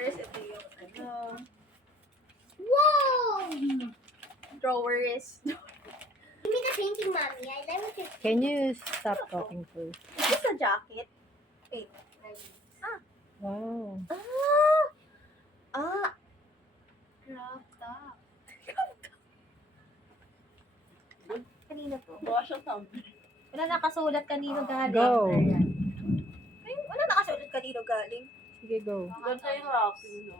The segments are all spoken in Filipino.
Taurus, ito yung ano, Whoa! drawers. Give me the painting, mommy. I like it. Can you stop talking first? Is this a jacket? Wait. Wow. Crop top. Kanina po. Wash or something. Wala nakasulat kanino galing. Go. Ay, wala nakasulat kanino galing. Sige, go. Ganda yung wrapping, no?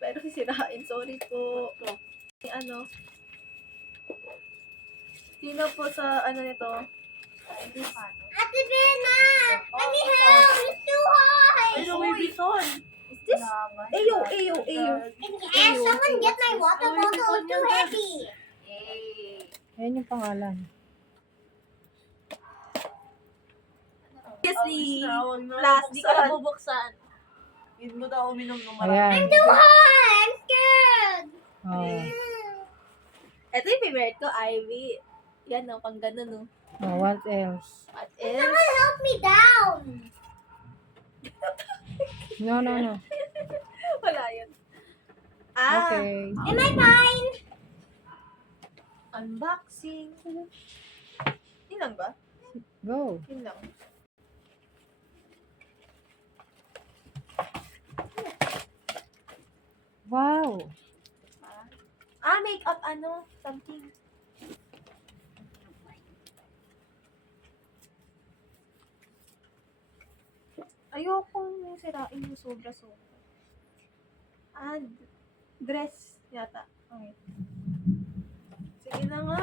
Pero sisirain, sorry po. Ano? Sino po sa ano nito? Ate Bena! Let me help! It's too high! Ay, Louis Vuitton! Is this? Ayo. And someone get my water bottle. It's too heavy. Ayan yung pangalan. Obviously, Wag na last, di ko na buksan. bubuksan. Hindi mo daw uminom ng Ayan. Too high! I'm scared. Oh. Ito yung favorite ko, Ivy. Yan, no, pang ganun, no. Oh, what else? What else? Someone help me down. No. Wala yun. Ah, Okay. Am I fine? unboxing. Yun lang ba? Go. Yun lang. Wow. Ah, makeup, ano, something. Ayoko sirain yung sobra-sobra. Ah, dress yata. Okay. Sige na nga.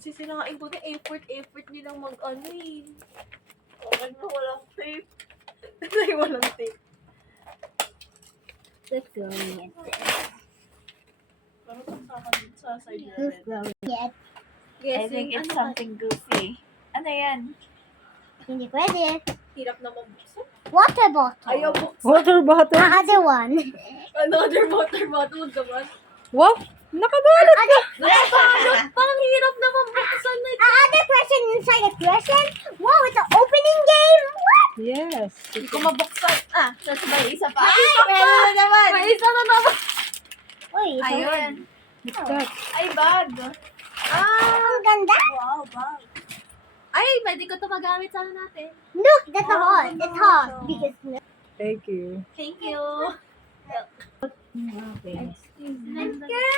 Sisirain ko na effort nilang mag-ano eh. Okay na, walang tape. Ay, walang tape. Let's go. Pero sa side na rin. Yes. Guessing, I think it's ano something goofy. Ano yan? Hindi pwede. hirap na mabuksan. Water bottle. Ayaw buksan. Water bottle. The other one. Another water bottle naman. Wow. Nakabalot. Nakabalot! Parang hirap na mabuksan na. Other person inside the question. Wow, it's an opening game. What? Yes. Hindi ko mabuksan. Ah, tapos may isa pa. Ay, Pwede na naman. May isa na naman. Uy, Ayun. What's that? Ay, bag. Ah! ang ganda. Wow, bag. Ay, pwede ko ito magamit sa ano natin. Look, that's a hot. It's hot because Thank you. Thank you. Okay. I'm scared.